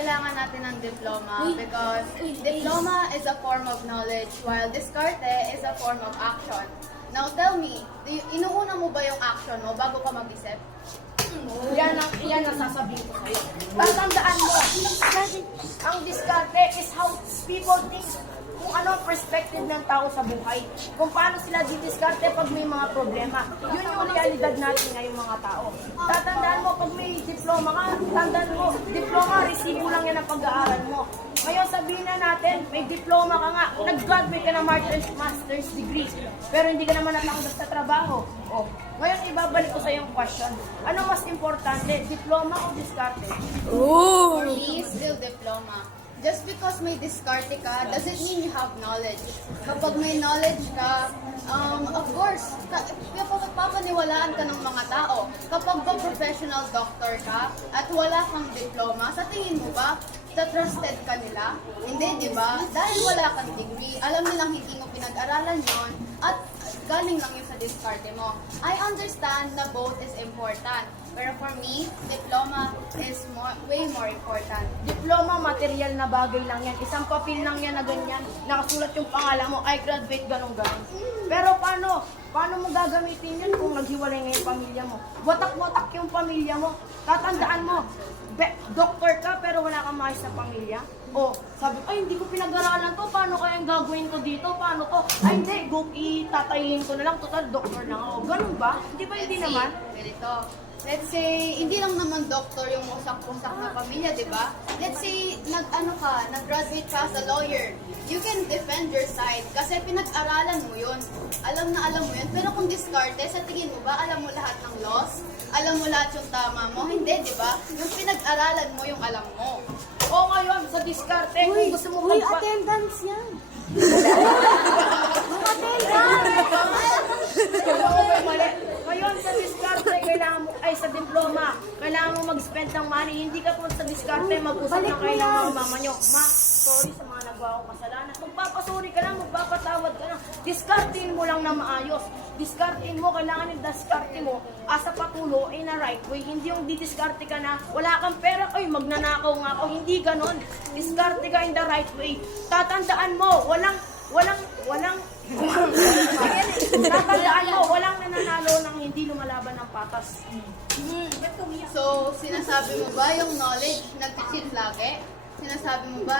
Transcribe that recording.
kailangan natin ng diploma because diploma is a form of knowledge while diskarte is a form of action. Now tell me, inuuna mo ba yung action mo bago ka mag-isip? Yan ang sasabihin ko sa'yo. Tatandaan mo, ang diskarte is how people think, kung ano ang perspective ng tao sa buhay. Kung paano sila didiskarte pag may mga problema. Yun yung realidad natin ngayong mga tao. Tatandaan mo, pag may diploma ka, tandaan mo, diploma, resibo lang yan ang pag-aaral mo. Ngayon sabihin na natin, may diploma ka nga, nag-graduate ka ng master's degree, pero hindi ka naman natanggap sa trabaho. Oh. Ngayon, ibabalik ko sa yung question. Ano mas importante, diploma o diskarte? For me, still diploma. Just because may diskarte ka, doesn't mean you have knowledge. Kapag may knowledge ka, of course, papaniwalaan ka ng mga tao. Kapag ba professional doctor ka at wala kang diploma, sa tingin mo ba, sa trusted ka nila? Hindi, di ba? Dahil wala kang degree, alam nilang hindi mo pinag-aralan yon at galing lang yun sa diskarte mo. I understand na both is important. Pero for me, diploma is way more important. Diploma, material na bagay lang yan. Isang papel lang yan na ganyan. Nakasulat yung pangalan mo, I graduate, ganun-ganun. Pero paano? Paano mo gagamitin yun kung naghiwalay nga yung pamilya mo? Watak-watak yung pamilya mo. Tatandaan mo, doktor ka pero wala kang maayos na pamilya. O, sabi, ay hindi ko pinag-aralan to, paano kaya yung gagawin ko dito? Paano to? Ay hindi, tatayin ko na lang, total doktor na ako. Ganun ba? Hindi ba hindi naman? Ganito. Let's say, hindi lang naman doktor yung usak-usak na pamilya, di ba? Let's say, nag-graduate ka as a lawyer. You can defend your side kasi pinag-aralan mo yun. Alam na alam mo yun. Pero kung diskarte, sa tingin mo ba, alam mo lahat ng laws? Alam mo lahat yung tama mo? Hindi, di ba? Yung pinag-aralan mo yung alam mo. O ngayon, sa diskarte, kung gusto mo attendance yan. Ngayon, sa diskarte, kailangan mo, ay sa diploma, kailangan mo mag-spend ng money. Hindi ka po sa diskarte, mag-usap na kayo ng mga mama nyo. Ma, sorry sa mga nagawa kong kasalanan. Magpapasuri ka lang, magpapatawad ka lang. Diskartein mo lang na maayos. Diskartein mo, kailangan yung diskarte mo as a patulo in a right way. Hindi yung didiskarte ka na, wala kang pera, ay magnanakaw nga ako. Hindi ganon. Diskarte ka in the right way. Tatandaan mo, walang tatandaan mo, walang nananalo ng hindi lumalaban ng patas. So, sinasabi mo ba yung knowledge nag-cheat lagi? Sinasabi mo ba